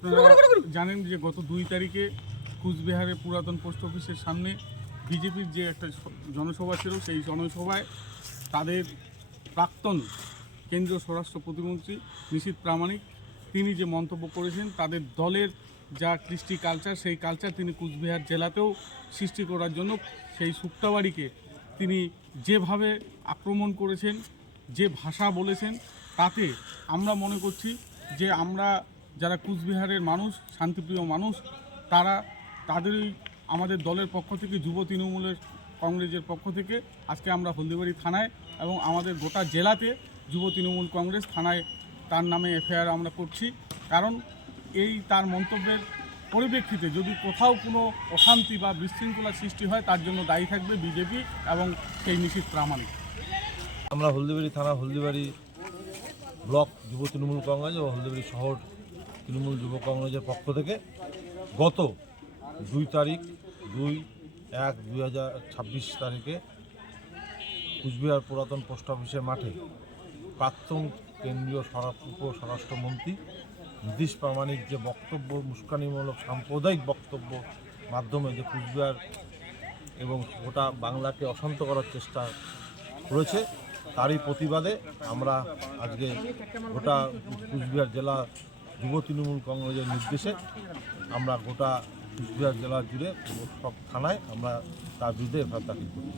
আপনারা জানেন যে গত 2 তারিখে কুচবিহারের পুরাতন পোস্ট অফিসের সামনে বিজেপির যে একটা জনসভা ছিল, সেই জনসভায় তাদের প্রাক্তন কেন্দ্রীয় স্বরাষ্ট্র প্রতিমন্ত্রী নিশীথ প্রামাণিক তিনি যে মন্তব্য করেছেন, তাদের দলের যা কৃষ্টি কালচার, সেই কালচার তিনি কুচবিহার জেলাতেও সৃষ্টি করার জন্য সেই সুক্তাবাড়িকে তিনি যেভাবে আক্রমণ করেছেন, যে ভাষা বলেছেন, তাতে আমরা মনে করছি যে আমরা যারা কুচবিহারের মানুষ, শান্তিপ্রিয় মানুষ, তাদেরই আমাদের দলের পক্ষ থেকে, যুব তৃণমূলের কংগ্রেসের পক্ষ থেকে আজকে আমরা হলদিবাড়ি থানায় এবং আমাদের গোটা জেলাতে যুব তৃণমূল কংগ্রেস থানায় তার নামে এফআইআর আমরা করছি। কারণ তার মন্তব্যের পরিপ্রেক্ষিতে যদি কোথাও কোনো অশান্তি বা বিশৃঙ্খলা সৃষ্টি হয়, তার জন্য দায়ী থাকবে বিজেপি এবং সেই নিশীথ প্রামাণিক। আমরা হলদিবাড়ি থানা, হলদিবাড়ি ব্লক যুব তৃণমূল কংগ্রেস ও হলদিবাড়ি শহর তৃণমূল যুব কংগ্রেসের পক্ষ থেকে গত 2 তারিখ 2/1/2026 তারিখে কুচবিহার পুরাতন পোস্ট অফিসের মাঠে প্রাক্তন কেন্দ্রীয় উপস্বরাষ্ট্রমন্ত্রী নিশীথ প্রামাণিক যে বক্তব্য, উস্কানিমূলক সাম্প্রদায়িক বক্তব্য মাধ্যমে যে কুচবিহার এবং গোটা বাংলাকে অশান্ত করার চেষ্টা করেছে, তারই প্রতিবাদে আমরা আজকে গোটা কুচবিহার জেলা যুব তৃণমূল কংগ্রেসের নির্দেশে আমরা গোটা কুচবিহার জেলা জুড়ে সব থানায় আমরা তার বিরুদ্ধে এফআইআর দাখিল করি।